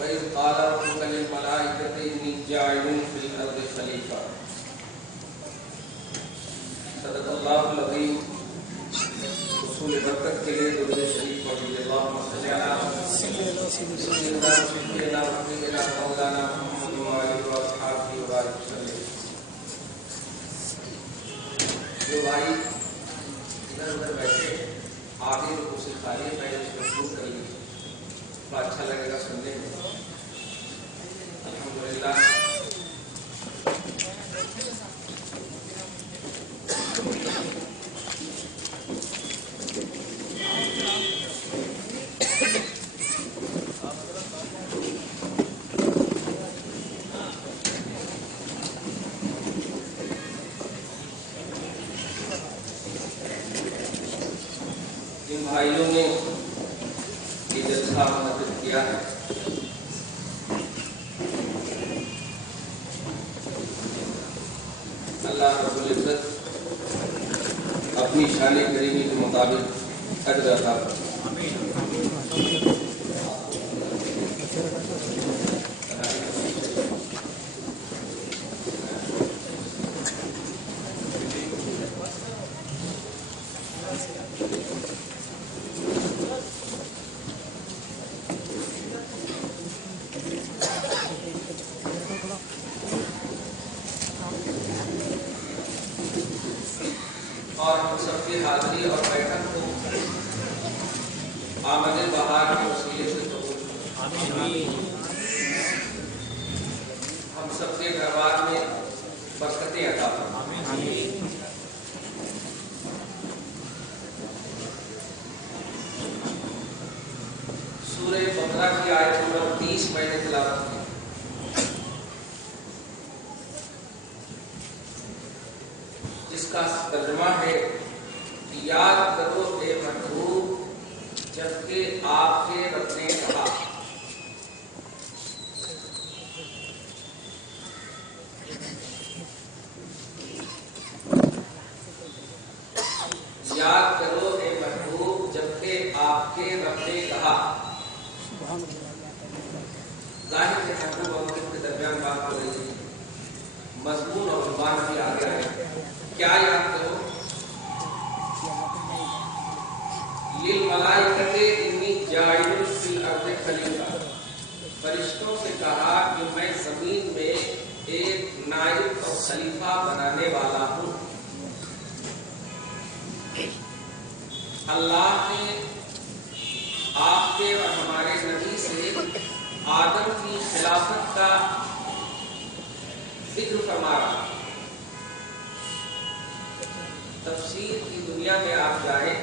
وَإِذْ قَالَ رَبُّكَ لِلْمَلَائِكَةِ إِنِّي جَاعِلٌ فِي الْأَرْضِ خَلِيفَةً. صدق اللہ العظیم. حصول برکت کے لیے درود شریف پڑھیے. اللہم صل علی سیدنا مولانا محمد وآلہ وصحبہ وبارک وسلم. جو بھائی ادھر ادھر بیٹھے آگے جو کچھ سکھا رہی ہے پہلے اس کو شروع کر لیجیے، بڑا اچھا لگے گا سننے میں. الحمدللہ جن بھائیوں نے یہ جلسہ منعقد کیا ہے اللہ رب العزت اپنی شان کریمی کے مطابق اجر عطا فرمائے. اور ہم سب کی حاضری اور بیٹھک کو آمد بہار کے وسیلے سے قبول فرمائے. ہم سب کے دربار میں برکتیں عطا فرمائے. سورہ بقرہ کی آیت نمبر 30 میں نے تلاوت کی، جس کا ترجمہ ہے یاد کرو اے محبوب جبکہ آپ کے رب نے کہا. یاد کرو اے محبوب جبکہ آپ کے رب نے کہا. ظاہر ہے محبوب اور محبوب کے درمیان بات ہو رہی ہے، مضمون اور عنوان بھی آگے آئے. کیا یاد کرو؟ للملائکۃ انی جاعل فی الارض خلیفہ. فرشتوں سے کہا کہ میں زمین میں ایک نائب اور خلیفہ بنانے والا ہوں. اللہ نے آپ کے اور ہمارے نبی سے آدم کی خلافت کا ذکر فرما رہا. تفسیر کی دنیا میں آپ جائیں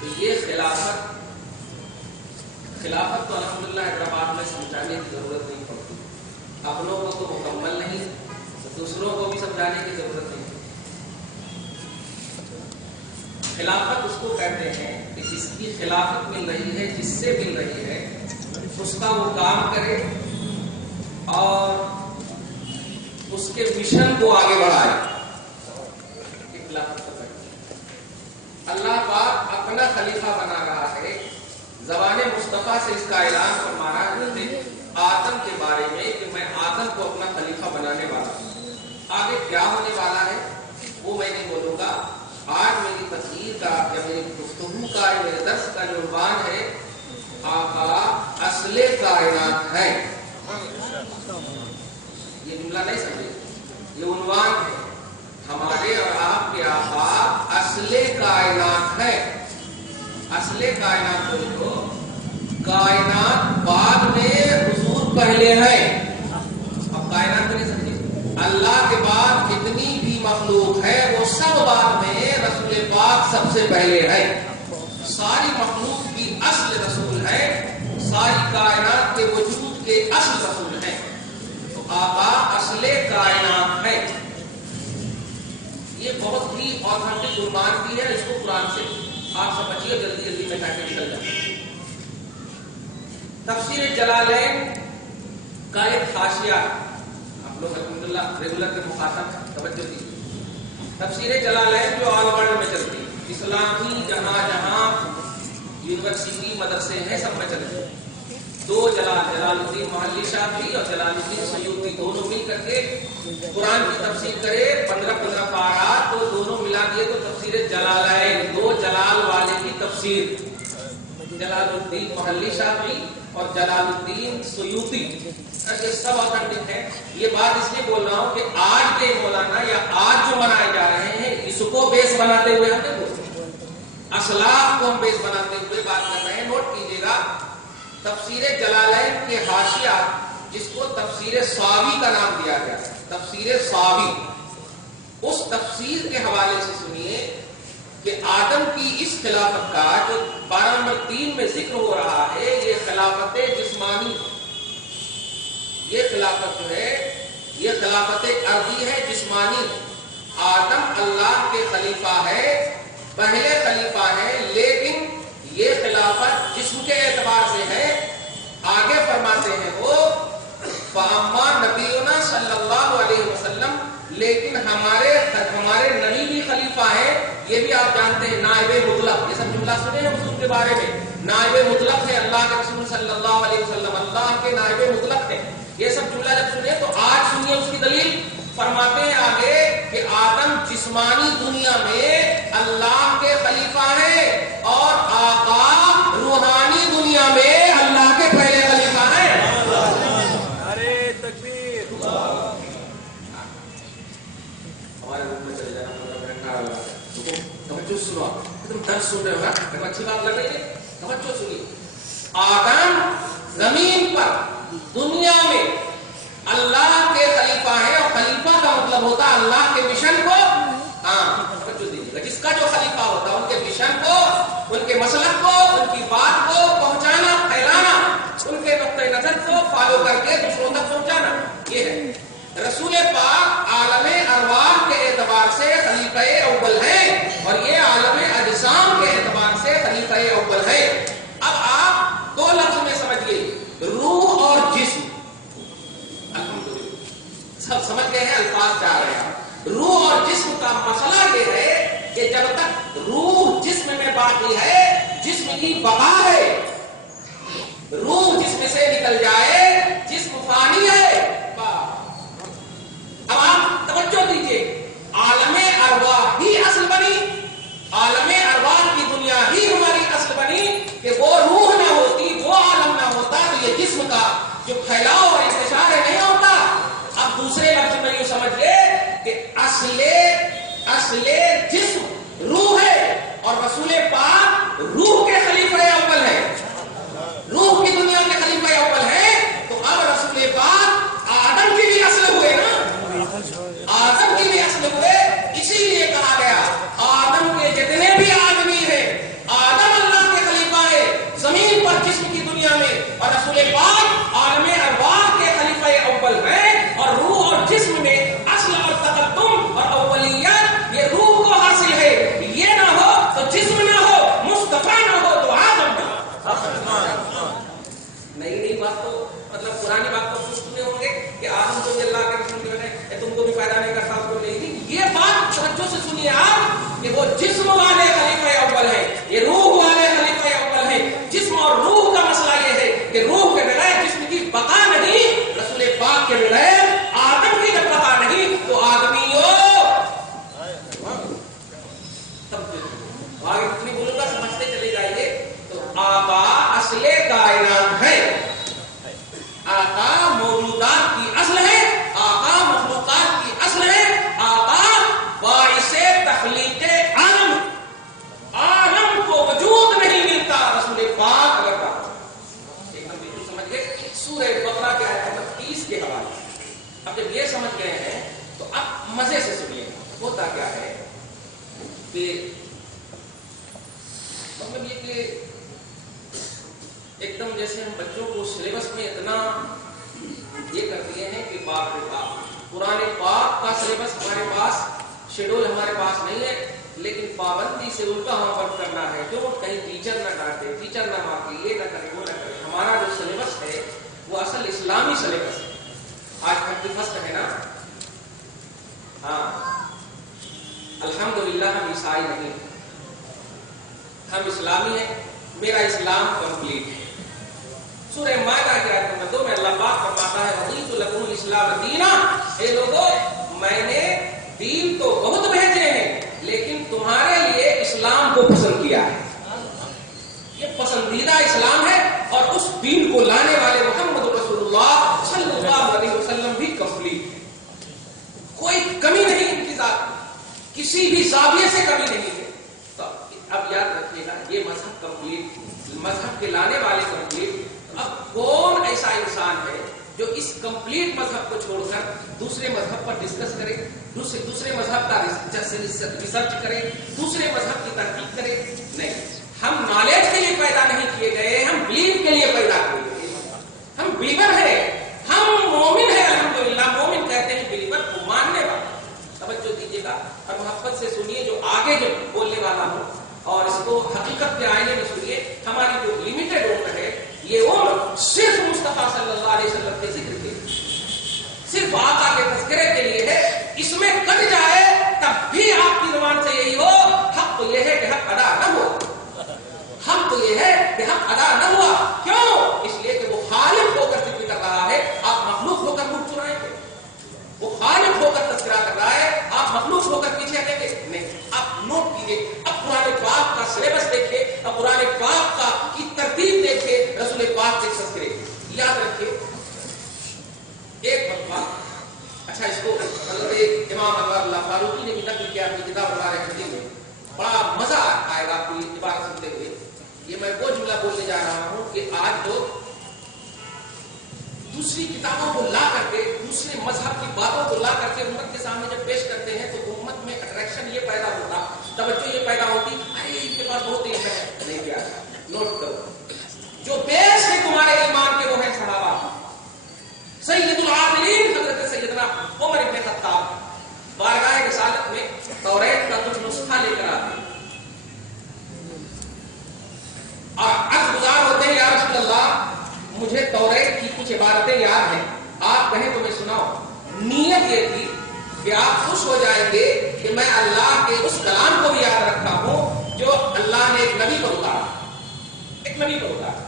تو یہ خلافت تو الحمدللہ حیدرآباد میں سمجھانے کی ضرورت نہیں پڑتی. اپنوں کو تو مکمل نہیں، دوسروں کو بھی سمجھانے کی ضرورت نہیں. خلافت اس کو کہتے ہیں کہ جس کی خلافت مل رہی ہے، جس سے مل رہی ہے، اس کا وہ کام کرے اور اس کے مشن کو آگے بڑھائے. اللہ پاک اپنا خلیفہ بنا رہا ہے. زبان مصطفیٰ سے اس کا اعلان فرما رہا ہے آدم کے بارے میں کہ میں آدم کو اپنا خلیفہ بنانے والا ہوں. آگے کیا ہونے والا ہے وہ میں نہیں بولوں گا. آج میری تقریر کا یا میری گفتگو کا یا میرے درس کا جو عنوان ہے آقا اصل کائنات ہے. یہ جملہ نہیں سمجھے، یہ عنوان ہے. ہمارے اور آپ کے آقا اصل کائنات ہے. اصل کائنات کو کائنات بعد میں حضور پہلے ہے. اب کائنات نہیں سمجھے، اللہ کے بعد جتنی بھی مخلوق ہے وہ سب بعد میں، رسول پاک سب سے پہلے ہے. ساری مخلوق کی اصل رسول ہے، ساری کائنات کے وجود کے اصل رسول ہے. تو آقا اصل کائنات ہے. یہ بہت ہی آتھنٹک عنوان بھی ہے. اس کو قرآن سے آپ سمجھیے، جلدی جلدی میں کہہ کے نکل جاؤں. تفسیر جلالین کا ایک حاشیہ، آپ لوگ الحمدللہ ریگولر کے مخاطب توجہ دیجیے. تفسیر جلالین جو آل ورلڈ میں چلتی ہے، اسلامی جہاں جہاں یونیورسٹی مدرسے ہیں سب میں چلتے ہیں. دو جلال الدین محلی شافعی اور جلال الدین سیوطی دونوں مل کر کے قرآن کی تفسیر کرے 15 پارات تو دونوں ملا دیے تو تفسیر جلالین, دو جلال والے کی تفسیر, جلال الدین محلی شافعی اور جلال الدین سیوطی. یہ سب آتھینٹک ہے. یہ بات اس لیے بول رہا ہوں کہ آج کے مولانا یا آج جو منائے جا رہے ہیں اس کو بیس بناتے ہوئے ہم نے بولتے اسلاف کو ہم بیس بناتے ہوئے بات کر رہے ہیں. نوٹ کیجیے گا تفسیر جلالین کے حاشیہ جس کو تفسیر صاوی کا نام دیا گیا ہے, تفسیر صاوی, اس تفسیر کے حوالے سے سنیے کہ آدم کی اس خلافت کا جو 12 نمبر 3 میں ذکر ہو رہا ہے یہ خلافت جسمانی, یہ خلافت جو ہے یہ خلافت ارضی ہے, جسمانی. آدم اللہ کے خلیفہ ہے, پہلے خلیفہ ہے, لیکن یہ خلافت جسم کے اعتبار سے ہے. آگے فرماتے ہیں وہ فَأَمَّا نَبِيُّنَا صلی اللہ علیہ وسلم, لیکن ہمارے نبی بھی خلیفہ ہیں. یہ بھی آپ جانتے ہیں نائب مطلق, یہ سب جملہ سنے ہیں اس کے بارے میں, نائب مطلق ہے اللہ کے رسول صلی اللہ علیہ وسلم, اللہ کے نائب مطلق ہے. یہ سب جملہ جب سنے تو آج سنیے اس کی دلیل. فرماتے ہیں آگے کہ آدم جسمانی دنیا میں اللہ کے خلیفہ ہیں اور آقا روحانی دنیا میں اللہ کے پہلے خلیفہ ہیں. نعرہ تکبیر. ہمارے روم میں چلے جانا, توجہ سنو, تم درس سن رہے ہو نا, اچھی بات لگ رہی ہے, توجہ سنیے. آدم زمین پر دنیا میں اللہ کے خلیفہ ہے, اور خلیفہ کا مطلب ہوتا ہے اللہ کے مشن کو, توجہ دیجیے گا, جس کا جو خلیفہ ہوتا ہے ان کے مشن کو, ان کے مسلک کو, ان کی بات کو پہنچانا, پھیلانا, ان کے نقطۂ نظر کو فالو کر کے دوسروں تک پہنچانا. یہ ہے رسول پاک عالم ارواح کے اعتبار سے خلیفہ اول ہیں اور یہ عالم اجسام کے اعتبار سے خلیفہ اول ہیں. اب آپ دو لفظ میں سمجھیے, روح اور جسم. سب سمجھ گئے ہیں, الفاظ جا رہے ہیں. روح اور جسم کا مسئلہ یہ ہے کہ جب تک روح جسم میں باقی ہے جسم کی بقا ہے, روح جسم سے نکل جائے جسم فانی ہے. اب آپ توجہ دیجیے, عالم ارواح ہی اصل بنی, عالم ارواح کی دنیا ہی ہماری اصل بنی کہ وہ روح نہ ہوتی, وہ عالم نہ ہوتا تو یہ جسم کا جو پھیلاؤ اور انتشار ہے نہیں ہوتا. اب دوسرے لفظ میں یوں سمجھیے کہ اصل جسم روح ہے اور رسول پاک روح کے خلیفہ اول ہے, روح کی دنیا کے خلیفہ اول ہے. تو اب رسول پاک آدم کی بھی اصل ہوئے نا, آدم کی بھی اصل ہوئے. اسی لیے کہا گیا آدم کے جتنے بھی آدمی ہیں آدم اللہ کے خلیفہ ہے زمین پر جسم کی دنیا میں, اور رسول پاک عالم ارواح کے خلیفہ اول ہیں. اور روح اور جسم میں اصل اور تقدم اور اولیت یہ روح کو حاصل ہے. یہ نہ ہو تو جسم نہ ہو, مصطفیٰ نہ ہو تو آدم نہ ہو. نئی بات تو مطلب پرانی بات تو سنتے ہوں گے کہ آدم کو بھی اللہ کے رسول جو ہے تم کو بھی پیدا نہیں کرتا, اس کو نہیں. یہ بات توجہ سے سنیے آپ کہ وہ جسم والے خلیفہ اول ہیں, یہ روح والے خلیفہ اول ہیں. جسم اور روح کا مسئلہ یہ ہے کہ روح کے بغیر جسم کی بقا نہیں, رسول پاک کے بغیر آدم کی جب بقا نہیں تو آدمیوں آگے کتنی بولوں گا سمجھتے چلے جائیے. تو آقا اصل کائنات ہے, آقا موجودات کی اصل ہے, آقا مخلوقات کی اصل ہے, آقا باعث تخلیق عالم, عالم کو وجود نہیں ملتا رسول پاک اگر بات. ایک دم بالکل سمجھ گئے. سورہ بقرہ کے آیت نمبر 30 کے حوالے. اب جب یہ سمجھ گئے ہیں تو اب مزے سے سنیے. ہوتا کیا ہے کہ مطلب یہ کہ ایک دم جیسے ہم بچوں کو سلیبس میں اتنا یہ کر دیے ہیں کہ باپ رے باپ, قرآن پاک کا سلیبس ہمارے پاس, شیڈول ہمارے پاس نہیں ہے, لیکن پابندی سے ان کا ہم پر کرنا ہے. جو کہیں ٹیچر نہ ڈانٹے, ٹیچر نہ مارے, یہ نہ کرے, وہ نہ کرے. ہمارا جو سلیبس ہے وہ اصل اسلامی سلیبس ہے. آج 31 ہے نا, ہاں الحمدللہ ہم عیسائی نہیں, ہم اسلامی ہیں. میرا اسلام کمپلیٹ ہے. سورہ مائدہ کی آیت نمبر 2 میں اللہ پاک فرماتا ہے رضیت لکم الاسلام دینا. اے لوگوں میں نے دین تو بہت بھیجے ہیں لیکن تمہارے لیے اسلام کو پسند کیا ہے. یہ پسندیدہ اسلام ہے اور اس دین کو لانے والے محمد رسول اللہ صلی اللہ علیہ وسلم بھی کمپلیٹ ہے. کوئی کمی نہیں ان کی ذات میں, کسی بھی زاویے سے کمی نہیں ہے. تو اب یاد رکھیے گا یہ مذہب کمپلیٹ, مذہب کے لانے والے کمپلیٹ. اب کون ایسا انسان ہے جو اس کمپلیٹ مذہب کو چھوڑ کر دوسرے مذہب پر ڈسکس کرے, دوسرے مذہب کا ریسرچ کرے, دوسرے مذہب کی تحقیق کرے؟ نہیں. ہم نالج کے لیے پیدا نہیں کیے گئے, ہم بلیو کے لیے پیدا کیے گئے. ہم بلیور ہیں, ہم مومن ہیں. الحمدللہ مومن کہتے ہیں بلیور کو ماننے والا. توجہ دیجیے گا اور محبت سے سنیے جو آگے جو بولنے والا ہوں, اور اس کو حقیقت کے آئینے میں سنیے. ہماری جو لمیٹڈ عمر ہے یہ عمر صرف مصطفیٰ صلی اللہ علیہ وسلم کے ذکر کے, صرف آقا کے تذکرے کے لیے ہے. اس میں کٹ جائے تب بھی آپ کی زبان سے یہی ہو, حق تو یہ ہے کہ حق ادا نہ ہو, حق تو یہ ہے کہ حق ادا نہ ہوا. کیوں؟ اس لیے کہ وہ خالق ہو کر ذکر کر رہا ہے, آپ مخلوق ہو کر منہ چرائیں گے. وہ خالق ہو کر تذکرہ کر رہا ہے, آپ مخلوق ہو کر پیچھے ہٹیں گے نہیں. آپ نوٹ کیجیے, اب قرآن پاک کا سلیبس دیکھیے, اب قرآن پاک کا کی ترتیب دیکھیے, رسول پاک کے تذکرے. یاد رکھیے ایک مرتبہ, اچھا اس کو حضرت امام انوار اللہ فاروقی نے بھی نقل کیا اپنی کتاب انوار حدیث میں. بڑا مزہ آئے گا آپ کو یہ عبارت سنتے ہوئے. یہ میں وہ جملہ بولنے جا رہا ہوں کہ آج لوگ دوسری کتابوں کو لا کر کے, دوسرے مذہب کی باتوں کو لا کر کے امت کے سامنے جب پیش کرتے ہیں تو امت میں اٹریکشن یہ پیدا ہوتا, توجہ یہ پیدا ہوتی, ارے ان کے پاس بہت علم ہے. نہیں کیا, نوٹ کرو, جو بیس ہے تمہارے ایمان کے وہ ہیں صحابہ. سید العادلین حضرت سیدنا عمر ابن خطاب بارگاہ رسالت میں توریت کا کچھ نسخہ لے کر آتے اور عرض گزار ہوتے ہیں, یا رسول اللہ مجھے توریت کی کچھ عبارتیں یاد ہیں, آپ کہیں تو میں سناؤ. نیت یہ تھی کہ آپ خوش ہو جائیں گے کہ میں اللہ کے اس کلام کو بھی یاد رکھتا ہوں جو اللہ نے ایک نبی پر اتارا, ایک نبی پر اتارا.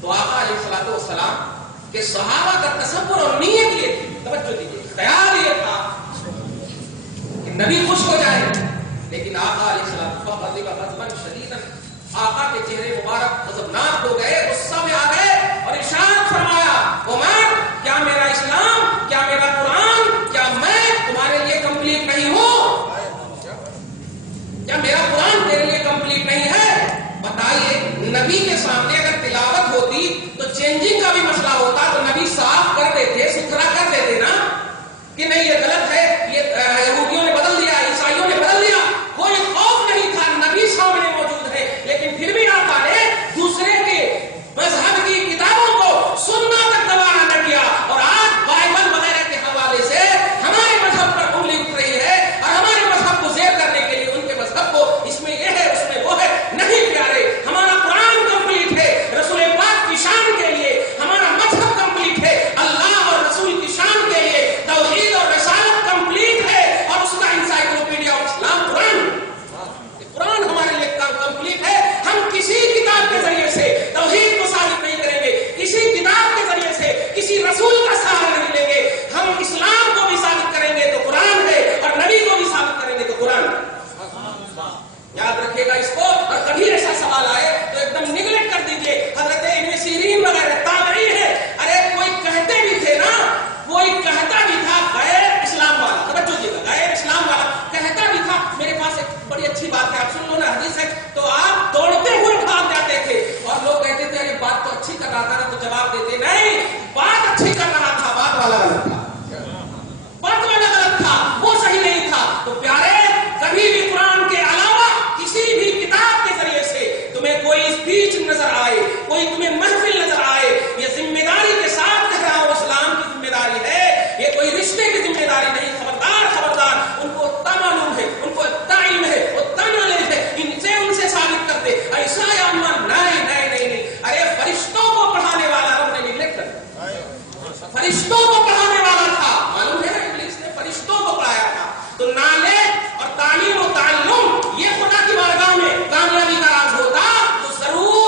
تو آقا علیہ الصلوۃ والسلام کہ صحابہ کا تصور اور نیت یہ تھی, توجہ دیجیے, خیال یہ تھا کہ نبی خوش ہو جائے. لیکن آقا علیہ السلام غضباً شدیداً, آقا کے چہرے مبارک غضبناک ہو گئے, غصہ میں آ گئے اور ارشاد فرمایا, عمر کیا میرا اسلام, کیا میرا قرآن, کیا میں تمہارے لیے کمپلیٹ نہیں ہوں؟ کیا میرا قرآن تیرے لیے کمپلیٹ نہیں ہے؟ بتائیے, نبی کے سامنے اگر تلاوت ہوتی تو چینجنگ کا بھی مسئلہ ہوتا تو نبی صاف کر دیتے, ستھرا کر دیتے نا, کہ نہیں یہ غلط ہے, یہ یہودیوں نے بدل دیا, عیسائیوں نے بدل دیا. کوئی خوف نہیں تھا, نبی سامنے موجود ہے. لیکن پھر بھی آقا نے دوسرے کے مذہب کی کتابوں کو سننا تک گوارا نہ کیا, اور آج بائبل وغیرہ کے حوالے سے ہمارے مذہب پر انگلی اٹھ رہی ہے اور ہمارے مذہب کو زیر کرنے کے لیے ان کے مذہب کو اس میں یہ ہے اس میں وہ ہے. نہیں پیارے, ہمارا قرآن کمپلیٹ ہے, رسول پاک کی شان کے لیے ہمارا مذہب کمپلیٹ ہے, اللہ اور رسول کی شان کے لیے توحید اور رسالت کمپلیٹ ہے, اور اس کا انسائکلوپیڈیا آف اسلام قرآن ہمارے لیے کمپلیٹ ہے. ہم کسی کتاب کے ذریعے سے توحید کو ثابت نہیں کریں گے, کسی کتاب کے ذریعے سے کسی رسول کا سہارا نہیں لیں گے. ہم اسلام کو بھی ثابت کریں گے تو قرآن ہے, اور نبی کو بھی ثابت کریں گے تو قرآن. یاد رکھیے گا اس کو, اور کبھی ایسا سوال آئے تو ایک دم نگلیکٹ کر دیجیے. حضرت ابن سیرین وغیرہ تابعین ہے, ارے کوئی کہتے بھی تھے نا, کوئی کہتا بھی تھا غیر اسلام والا, توجہ دیجیے گا, غیر اسلام والا کہتا بھی تھا. میرے پاس ایک بڑی اچھی بات ہے, آپ سن لو نا, حدیث ہے, تو آپ دوڑتے ہوئے بھاگ جاتے تھے, اور لوگ کہتے تھے ارے بات تو اچھی کر رہا تھا نا, تو جواب دیتے نہیں, بات اچھی کر رہا تھا, بات والا غلط تھا, بات والا غلط تھا, وہ صحیح نہیں تھا. تو پیارے, کبھی بھی قرآن کے علاوہ کسی بھی کتاب کے ذریعے سے تمہیں کوئی اسپیچ نظر آئے, کوئی تمہیں محفل نظر آئے, یہ ذمہ داری کے ساتھ کہہ رہا ہوں, اسلام کی ذمہ داری ہے, یہ کوئی رشتے کی ذمہ داری نہیں. خبردار خبردار, ان کو اتنا معلوم ہے, ان کو اتنا علم ہے, اتنا نالج ہے, ان سے ثابت کرتے ایسا یا نہیں نہیں نہیں نہیں. ارے فرشتوں کو پڑھانے والا رب نے نگلیکٹ کر دیا, فرشتوں کو پڑھانے والا تھا, معلوم ہے نا, ابلیس نے فرشتوں کو پڑھایا تھا. تو نالج اور تعلیم و تعلم یہ خدا کی بارگاہ میں کامیابی کا راز ہوتا تو ضرور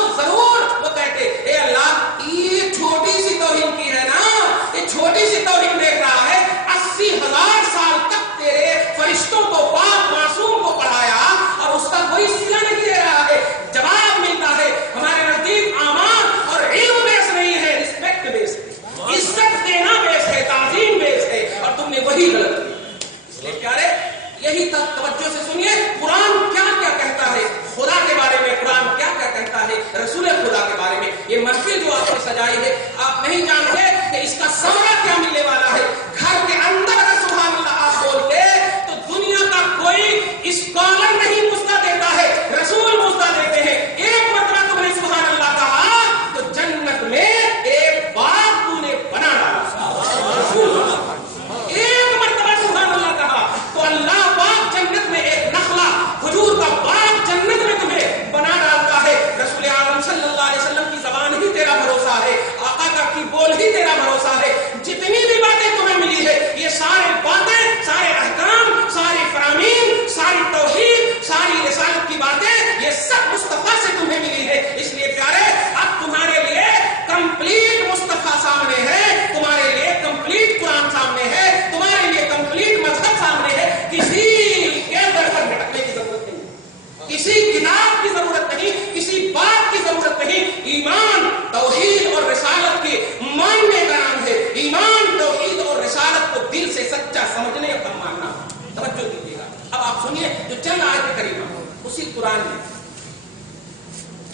نہیں, کسی بات کی ضرورت نہیں. ایمان توحید اور رسالت کے ماننے کا نام ہے. ایمان توحید اور رسالت کو دل سے سچا سمجھنے اور ماننا. توجہ دیجیے گا. اب آپ سنیے جو چند آیت کریمہ اسی قرآن میں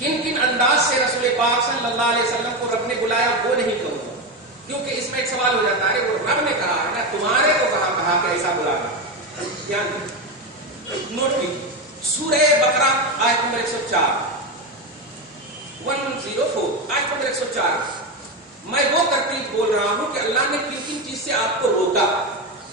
کن کن انداز سے رسول پاک صلی اللہ علیہ وسلم کو رب نے بلایا وہ نہیں کہوں گا, کیونکہ اس میں ایک سوال ہو جاتا ہے, وہ رب نے کہا ہے نا, تمہارے کو کہا کہ ایسا بلانا. کیا نوٹ کیجیے سورہ بقرہ آیت نمبر 104 آیت نمبر 104. میں وہ ترتیب بول رہا ہوں کہ اللہ نے کن کن چیز سے آپ کو روکا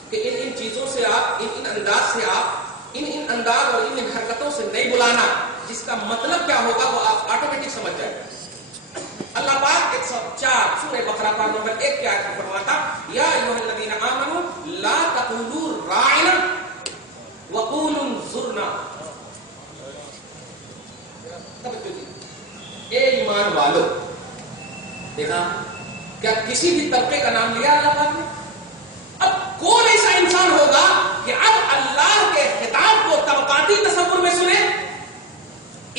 کہ ان چیزوں سے آپ ان انداز سے آپ ان انداز اور ان حرکتوں سے نہیں بلانا, جس کا مطلب کیا ہوگا وہ آپ آٹومیٹک سمجھ جائیں. اللہ پاک 104 سورہ بقرہ کا نمبر 1 کی آیت میں فرماتا, یا ایھا الذین آمنوا لا تقولوا راعنا وقولوا انظرنا. اے ایمان والو, دیکھا کیا کسی بھی طبقے کا نام لیا اللہ پاک نے؟ اب کون ایسا انسان ہوگا کہ اب اللہ کے خطاب کو طبقاتی تصور میں سنے؟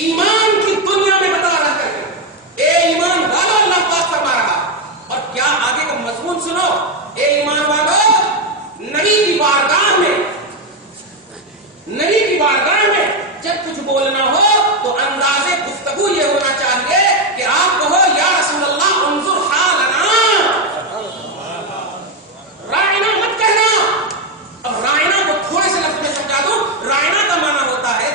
ایمان کی دنیا میں بتا رہا ہے اے ایمان والو, اللہ پاک فرما رہا. اور کیا آگے کا مضمون سنو, اے ایمان والو, نبی کی بارگاہ میں جب کچھ بولنا ہو تو انداز گفتگو یہ ہونا چاہیے کہ آپ کہو یا رسول اللہ انظر حالنا, رائنا مت کہنا. اب رائنا کو تھوڑے سے لفظ میں سمجھا دوں. رائنا کا معنی ہوتا ہے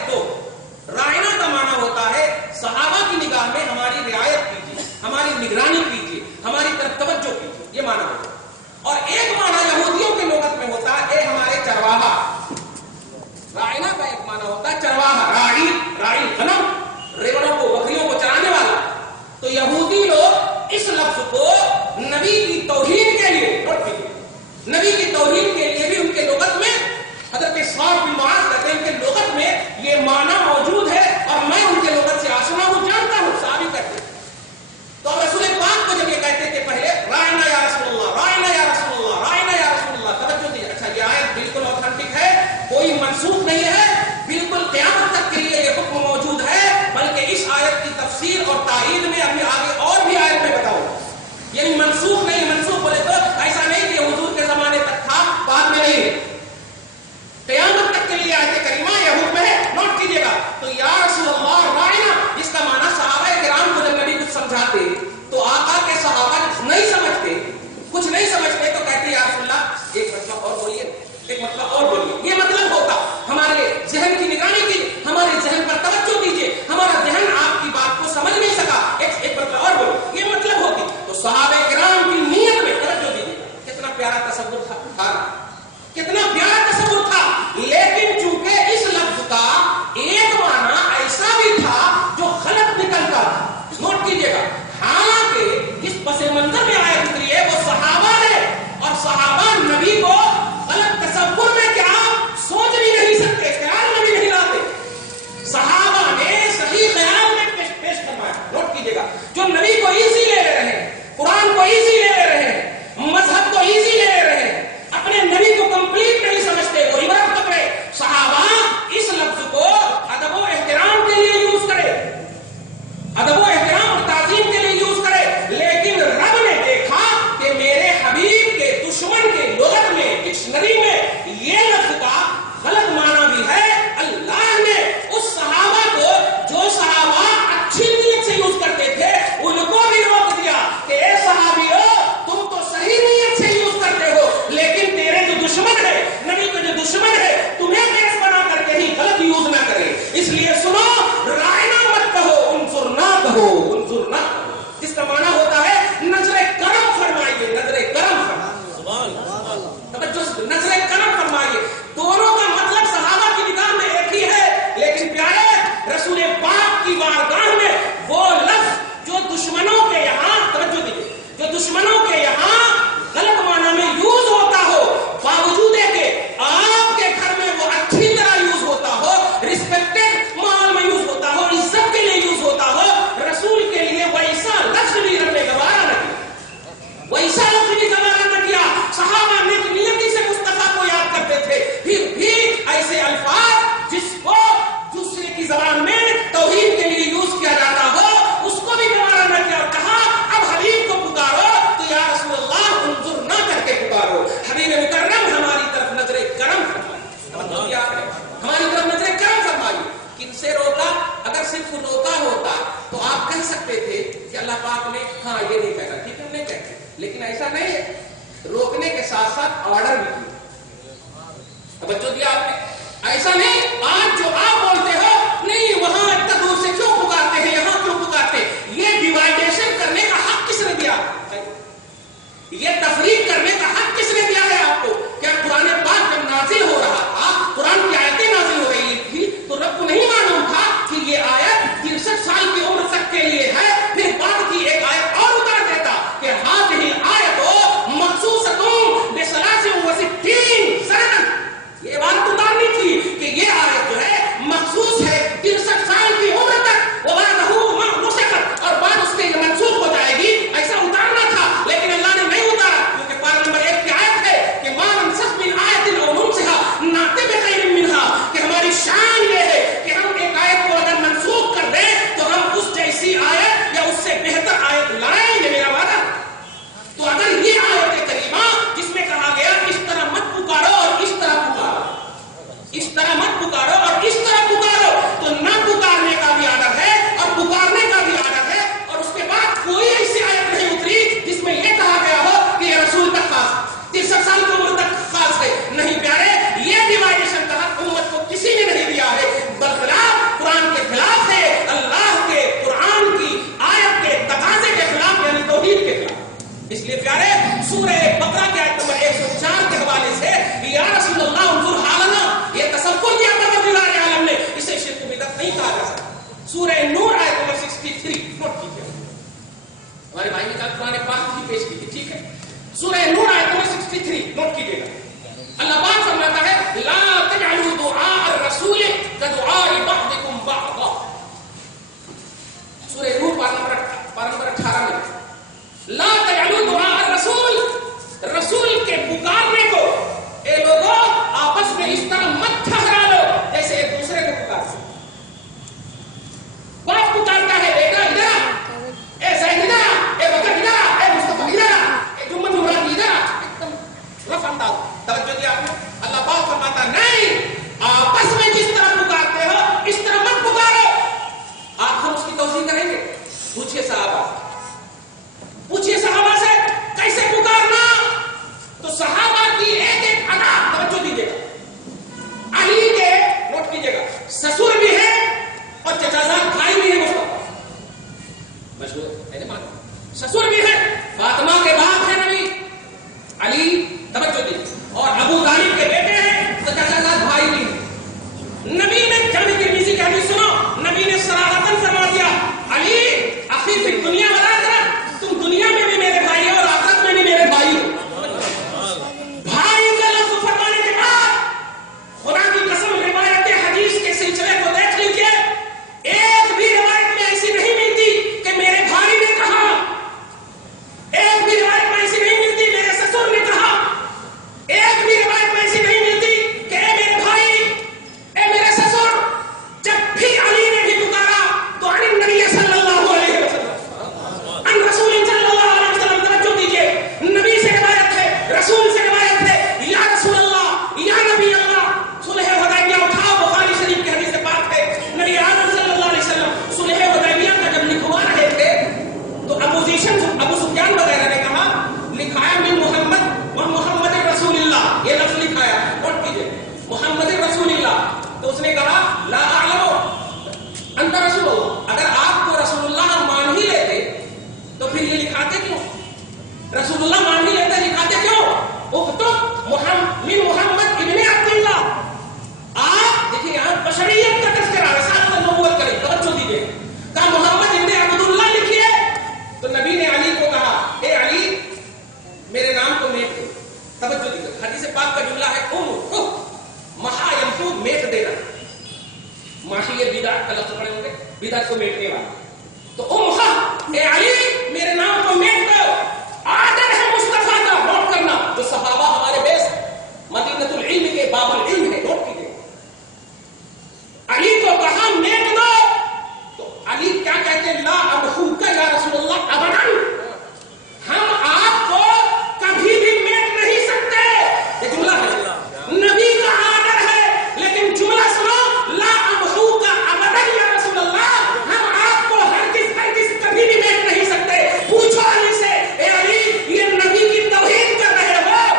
رائنا کا معنی ہوتا ہے صحابہ کی نگاہ میں ہماری رعایت کیجیے, ہماری نگرانی کیجیے, ہماری طرف توجہ کیجیے, یہ معنی ہوتا ہے. اور ایک معنی یہودیوں کے لغت میں ہوتا ہے اے ہمارے چرواہا. رائنا کا ایک معنی ہوتا ہے چرواہا, راعی غنم, ریوڑوں کو بکریوں کو چرانے والا. تو یہودی لوگ اس لفظ کو نبی کی توہین کے لیے, نبی کی توہین کے لیے بھی ان کے لغت میں حضرت صاحب بن معاذ کہتے ہیں ان کے لغت میں یہ معنی موجود ہے, اور میں ان کے لغت سے آشنا ہوں, جانتا ہوں, صحابی کہتے ہیں. تو رسول پاک کو جب یہ کہتے کہ پہلے رائنا یا رسول اللہ, رائنا یا رسول اللہ, رائنا یا رسول اللہ, توجہ دیجیے. اچھا یہ آیت بالکل اوتھینٹک ہے, کوئی منسوخ نہیں ہے, بالکل قیامت تک کے لیے یہ حکم موجود ہے. بلکہ اس آیت کی تفسیر اور تائید میں ابھی آگے اور بھی آیت میں بتاؤں. یعنی منسوخ نہیں, منسوخ بولے تو ایسا نہیں کہ حضور کے زمانے تک تھا بعد میں نہیں, قیامت تک کے لیے آیت کریمہ یہ حکم ہے. نوٹ کیجیے گا. تو یا رسول اللہ رائنا, جس کا معنی صحابہ کرام کو جب نبی کچھ سمجھاتے تو آقا کے صحابہ نہیں سمجھتے, کچھ نہیں سمجھتے تو کہتے یا رسول اللہ ایک مطلب اور بولیے, ایک مطلب اور بولیے. یہ مطلب ہوتا ہمارے ذہن کی نگرانی کیجیے, ہمارے ذہن پر توجہ دیجیے, ہمارا ذہن آپ کی بات کو سمجھ نہیں سکا, ایک مطلب اور بولیے, یہ مطلب ہوتی. تو صحابہ کرام کی نیت میں توجہ دیجیے. کتنا پیارا تصور تھا, کتنا پیارا تصور تھا. لیکن چونکہ اس لفظ کا ایک معنی ایسا بھی تھا جو غلط نکلتا تھا. نوٹ کیجیے گا. حالانکہ اس پس منظر میں آیت اتری ہے وہ صحابہ نے, اور صحابہ نبی کو غلط تصور میں کیا سوچ بھی نہیں سکتے, خیال میں بھی نہیں لاتے. صحابہ نے صحیح خیال میں پیش کروایا. نوٹ کیجیے گا. جو نبی کو ایزی لے رہے ہیں, قرآن کو ایزی لے رہے ہیں, مذہب کو ایزی لے رہے ہیں, اپنے نبی کو کمپلیٹ نہیں سمجھتے, وہ عبرت پکڑے. صحابہ اس لفظ کو ادب و احترام کے لیے یوز کرے, ادب و احترام اور تعظیم کے لیے یوز کرے. لیکن رب نے دیکھا کہ میرے حبیب کے دشمن کے لغت میں, ڈکشنری میں یہ لفظ کا غلط معنی بھی ہے. اللہ نے اس صحابہ کو جو صحابہ اچھی نیت سے یوز کرتے تھے ان کو بھی روک دیا کہ اے صحابیو آرڈر بھی کیا. بچوں دیا آپ نے ایسا نہیں. آج جو آپ بولتے ہو نہیں وہاں اتنا دور سے کیوں پکارتے ہیں یہاں کیوں پکارتے ہیں, یہ ڈیوائڈیشن کرنے کا حق کس نے دیا؟ یہ تفریق کرنے کا حق کس نے دیا ہے آپ کو؟ کیا قرآن پاک جب نازل ہو رہا تھا, قرآن کی آیتیں نازل ہو رہی تھی, تو رب کو نہیں معلوم تھا کہ یہ آیت 63 سال کی عمر تک کے لیے ہے؟ پھر بعد کی ایک آیت اور اتار دیتا کہ ہذہ آیت مخصوصۃ بثلاث وستین سنۃ. یہ بات اتارنی تھی کہ یہ آیت جو ہے مخصوص ہے 63 سال کی عمر تک, وبعدہ نسخت, اور بعد اس کے یہ منسوخ ہو جائے گی. ایسا اتارنا تھا لیکن اللہ نے نہیں اتارا, کیونکہ پارہ نمبر 1 کی آیت ہے کہ ما ننسخ من آیۃ او ننسها نأتی بخیر منها, کہ ہماری شان یہ ہے کہ ہم ایک آیت کو اگر منسوخ کر دیں تو ہم اس جیسی آیت یا اس سے بہتر آیت لائیں. یہ میرا وعدہ. تو اگر یہ آیت کریمہ جس میں کہا گیا اس طرح مت پکارو اور اس طرح پکارو, اس طرح مت پکارو اور اس طرح پکارو, تو نہ پکارنے کا بھی آڈر ہے اور پکارنے کا بھی آڈر ہے. اور اس کے بعد کوئی ایسی آیت نہیں اتری جس میں یہ کہا گیا ہو کہ یہ رسول تک خاص, 63 سال کی عمر تک خاص ہے. نہیں پیارے, یہ ڈیوائڈیشن کا حق امت کو کسی نے نہیں دیا ہے, برخلاف قرآن کے خلاف ہے, اللہ کے قرآن کی آیت کے تقاضے کے خلاف, یعنی توحید کے خلاف. اس لیے پیارے سورہ بقرہ کی آیت نمبر 104 کے حوالے سے یا رسول اللہ انظر حالنا, یہ تصور کیا پروردگار عالم نے, اسے شرک و بدعت نہیں کہا جا سکتا. سورہ نور آیت نمبر 63 نوٹ کیجیے. ہمارے بھائی نے کہا قرآن پاک کی پیش کی تھی, ٹھیک ہے. سورہ نور آیت نمبر 63 نوٹ کیجیے گا. اللہ پاک فرماتا ہے لا تجعلوا دعاء الرسول كدعاء بعضكم بعضا. سورہ نور پارہ نمبر 18 میں لا تجعلوا دعاء الرسول, رسول کے پکارنے کو اے لوگوں آپس میں اس طرح مت ٹھہرا لو جیسے ایک دوسرے کو پکارتے. باپ پکارتا ہے بیٹا ادھر آ, اے زید ادھر آ, اے بکر ادھر آ, اے مصطفیٰ ادھر آ, اے جمعہ مراد ادھر آ, ایک دم رف انداز. توجہ دیا آپ نے. اللہ پاک فرماتا نہیں, آپس میں جس طرح پکارتے ہو اس طرح مت پکارو. آپ ہم اس کی توضیح کریں گے. پوچھئے صحابہ, پوچھئے صحابہ سے کیسے پکارنا, تو صحابہ کی ایک ایک ادا توجہ دیجیے گا. علی کے نوٹ کیجیے گا سسر بھی ہے اور چچازاد بھائی بھی ہے, مشہور ہے نا, سسر بھی ہے, فاطمہ کے باپ ہے نبی علی, توجہ دیجیے, اور ابو طالب کے بیٹے ہیں تو چچازاد بھائی بھی ہیں. نبی نے جامع ترمذی کی حدیث سنو, نبی نے صراحتاً فرما دیا علی اخی فی الدنیا ولا ترا, تم دنیا میں بھی میرے بھائی ہو اور آخرت میں بھی میرے بھائی ہو. بھائی کا لفظ فرمانے کے بعد خدا کی قسم روایت حدیث کے سلسلے کو دیکھ لیجیے, ایک بھی روایت میں ایسی نہیں ملتی کہ میرے بھائی نے کہا, ایک بھی روایت میں ایسی نہیں ملتی میرے سسر نے کہا, ایک بھی روایت میں ایسی نہیں ملتی کہ اے میرے بھائی, اے میرے سسر. جب بھی علی نے بھی پکارا تو عن النبی صلی اللہ علیہ وسلم, عن رسول صلی اللہ علیہ وسلم. توجہ دیجیے, نبی سے روایت ہے, رسول سے روایت ہے, یا رسول اللہ, یا نبی اللہ. صلح حدیبیہ اٹھاؤ, بخاری شریف کی حدیث پاک ہے, نبی اعظم صلی اللہ علیہ وسلم صلح حدیبیہ کا جب لکھوا رہے تھے تو ابو سفیان وغیرہ نے کہا لکھایا من محمد و محمد رسول اللہ, یہ لفظ لکھایا, نوٹ کیجیے محمد رسول اللہ. تو اس نے کہا لا اعلم انت رسول اللہ, اگر آپ کو رسول اللہ مان ہی لیتے تو پھر یہ لکھاتے کیوں؟ رسول اللہ مان ہی لیتے لکھاتے کیوں؟ اکتب من محمد ابن عبداللہ. آپ دیکھیں یہاں بشریت کا تذکرہ, رسالت النبوت کریں, توجہ دیجیے. کہا محمد ابن عبداللہ لکھیے. تو نبی نے علی کو کہا اے علی میرے نام کو میٹ دو. توجہ دیجیے, حدیث پاک کا جملہ ہے محا یمحو, میٹ دینا. ماہی یہ بدعت کا لفظ پڑے ہوں گے, بدعت کو میٹنے والا. تو اے علی میرے نام کو میٹ دو. آدر ہے مصطفیٰ کا, نوٹ کرنا, جو صحابہ ہمارے بیس مدینۃ العلم کے باب العلم ہے, نوٹ کیجیے. علی کو کہا میٹ دو, تو علی کیا کہتے ہیں لا امحوک یا رسول اللہ ابدا, ہم آپ کو کبھی بھی میٹ نہیں سکتے. یہ جملہ ہے, نبی کا آرڈر ہے, لیکن جملہ سنو, لا امحوک ابدا یا رسول اللہ, ہم آپ کو ہرگز کبھی بھی میٹ نہیں سکتے. پوچھو علی سے, اے علی یہ نبی کی توہین کر رہے ہو.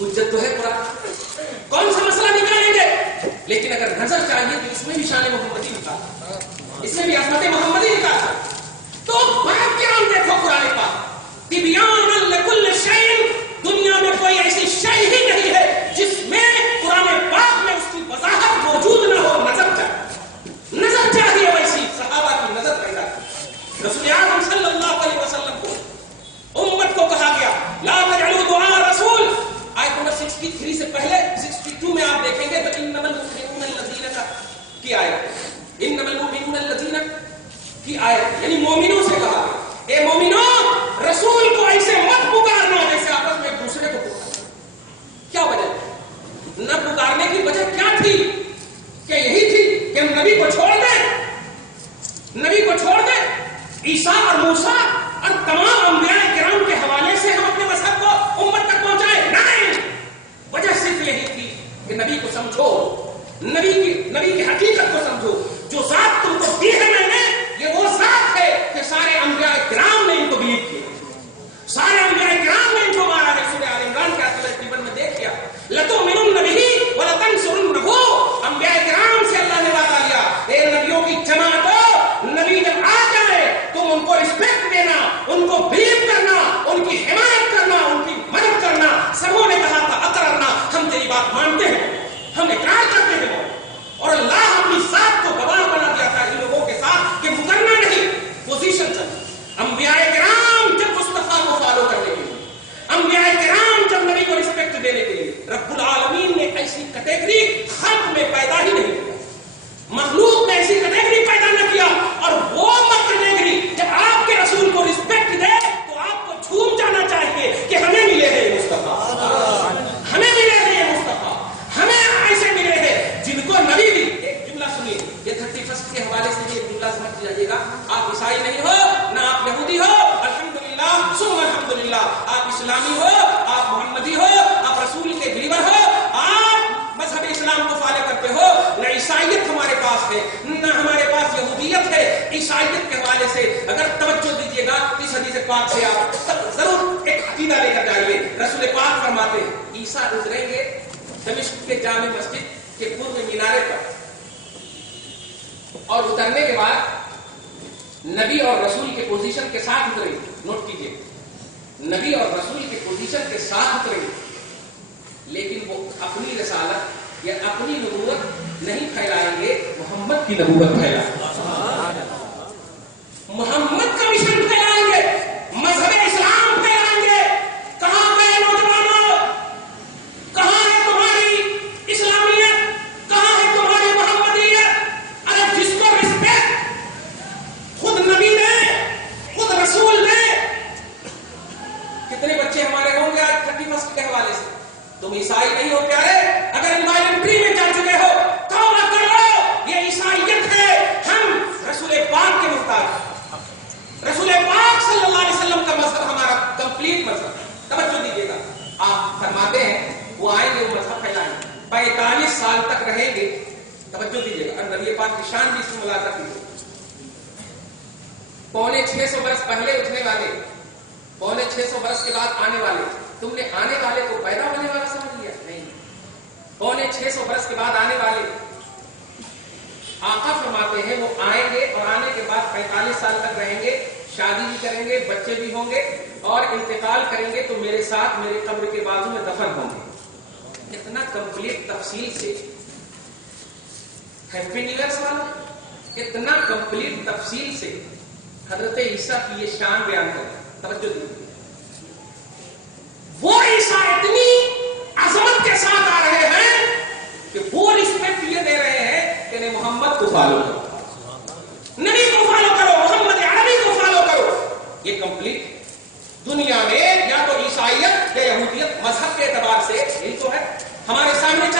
حجت تو ہے قرآن، کون سا مسئلہ نکالیں گے؟ لیکن اگر نظر چاہیے تو اس میں بھی شان محمدی نکالتا، اس میں بھی عظمت محمدی نکالتا. تو بیک گراؤنڈ دیکھو قرآن پاک، تبیان لکل شیء، دنیا میں کوئی ایسی شے ہی نہیں ہے جس میں قرآن پاک میں اس کی وضاحت موجود نہ ہو. نظر چاہیے ویسی صحابہ کی نظر پیدا کی. رسول اعظم صلی اللہ علیہ وسلم کو امت کو کہا گیا لا تجعلوا دعاء رسول، آیت نمبر 63 سے پہلے 62 میں آپ دیکھیں گے تو انما المؤمنون الذین کی آیت، انما المؤمنون الذین کی آیت، یعنی مومنوں سے کہا گیا اے مومنوں رسول کو ایسے مت پکارنا جیسے آپس میں ایک دوسرے کو پکارنا. کیا وجہ نہ پکارنے کی وجہ کیا تھی؟ کہ یہی تھی کہ نبی کو چھوڑ دیں، نبی کو چھوڑ دیں، عیسیٰ اور موسیٰ اور تمام انبیاء کرام کے حوالے سے ہم اپنے مذہب کو امت تک پہنچائیں. نہیں، وجہ صرف یہی تھی کہ نبی کو سمجھو، نبی کی حقیقت کو سمجھو. جو ذات تم کو دی ہے میں نے، یہ وہ ذات ہے کہ سارے انبیاء کرام نے ان کو بلیو کیا، سارے انبیاء کرام نے ان کو مارا ہے. سورہ آل عمران کے آخر تقریباً میں دیکھیا لَتُؤْمِنُنَّ بِهِ وَلَتَنْصُرُنَّهُ، انبیاء کرام سے اللہ نے وعدہ لیا اے نبیوں کی جماعتوں، نبی جب آ جائے تم ان کو رسپیکٹ دینا، ان کو بلیو کرنا، ان کی حمایت کرنا، ان کی مدد کرنا. سبوں نے کہا تھا اقررنا، ہم تیری بات مانتے ہیں، ہم اقرار کرتے ہیں. اور اللہ اپنی ذات کو گواہ بنا دیا تھا ان لوگوں کے ساتھ کہ مکرنا نہیں، پوزیشن چل. انبیاء کرام جب مصطفیٰ کو فالو کرنے کے لیے، انبیاء کرام جب نبی کو رسپیکٹ دینے کے لیے، رب العالمین نے ایسی کیٹیگری خلق میں پیدا ہی نہیں کیا، مخلوق میں ایسی کیٹیگری پیدا نہ کیا. اور وہ کیٹیگری جب آپ کے رسول کو رسپیکٹ دے تو آپ کو جھوم جانا چاہیے کہ ہمیں ملے ہیں یہ مصطفیٰ، ہمیں ملے ہیں یہ مصطفیٰ، ہمیں ایسے ملے ہیں جن کو نبی بھی. ایک جملہ سنیے، یہ 31 کے حوالے سے یہ جملہ سمجھ جائیے گا. آپ عیسائی نہیں ہو، نہ آپ یہودی ہو، الحمدللہ ثم الحمدللہ، آپ اسلامی ہو، آپ محمدی ہو، آپ رسول کے بلیور ہو، آپ مذہب اسلام کو فالو کرتے ہو. نہ عیسائیت ہمارے پاس ہے، نہ ہمارے پاس یہودیت ہے. عیسائیت کے حوالے سے اگر توجہ دیجیے گا اس حدیث پاک سے آپ ضرور ایک عقیدہ لے کر جائیے. رسول پاک فرماتے ہیں عیسیٰ اتریں گے دمشق کے جامع مسجد کے پورب مینارے پر، اور اترنے کے بعد نبی اور رسول کے پوزیشن کے ساتھ اتریں گے. نوٹ کیجیے، نبی اور رسول کے پوزیشن کے ساتھ اتریں گے، لیکن وہ اپنی رسالت یا اپنی نبوت نہیں پھیلائیں گے، محمد کی نبوت پھیلائیں گے، محمد کا مشن پھیلائیں گے، مذہب اسلام پھیلائیں گے. کہاں گئے نوجوانوں؟ کہاں ہے تمہاری اسلامیت؟ کہاں ہے تمہاری محمدیت؟ ارے جس کو رسپیکٹ خود نبی نے، خود رسول نے. کتنے بچے ہمارے ہوں گے آج 31 کے حوالے سے؟ تم عیسائی نہیں ہو پیارے، اگر انوائرمنٹری میں جا چکے ہو توبہ کرو، یہ عیسائیت ہے. ہم رسول پاک کے محتاج، رسول پاک صلی اللہ علیہ وسلم کا مذہب ہمارا کمپلیٹ مذہب. توجہ دیجیے گا، آپ فرماتے ہیں وہ آئیں گے، وہ مذہب پھیلائیں گے، 45 سال تک رہیں گے. توجہ دیجیے گا، اور نبی پاک کی شان بھی اس میں ملاحظہ کیجیے. 650 برس پہلے اٹھنے والے، 650 برس کے بعد آنے والے. تم نے آنے والے کو پیدا ہونے والا سمجھ لیا؟ نہیں. 650 برس کے بعد آنے والے آقا فرماتے ہیں وہ آئیں گے، اور آنے کے بعد 45 سال تک رہیں گے، شادی بھی کریں گے، بچے بھی ہوں گے، اور انتقال کریں گے تو میرے ساتھ میرے قبر کے بازو میں دفن ہوں گے. اتنا کمپلیٹ تفصیل سے ہیپی نیو ایئر والا، اتنا کمپلیٹ تفصیل سے حضرت عیسیٰ کی یہ شان بیان کریں. توجہ دیجیے، وہ عیسیٰ اتنی عظمت کے ساتھ آ رہے ہیں کہ وہ رسپیکٹ یہ دے رہے ہیں کہ نہیں محمد کو فالو کرو، نبی کو فالو کرو، محمد عربی کو فالو کرو. یہ کمپلیٹ دنیا میں یا تو عیسائیت یا یہودیت مذہب کے اعتبار سے یہی تو ہے. ہمارے سامنے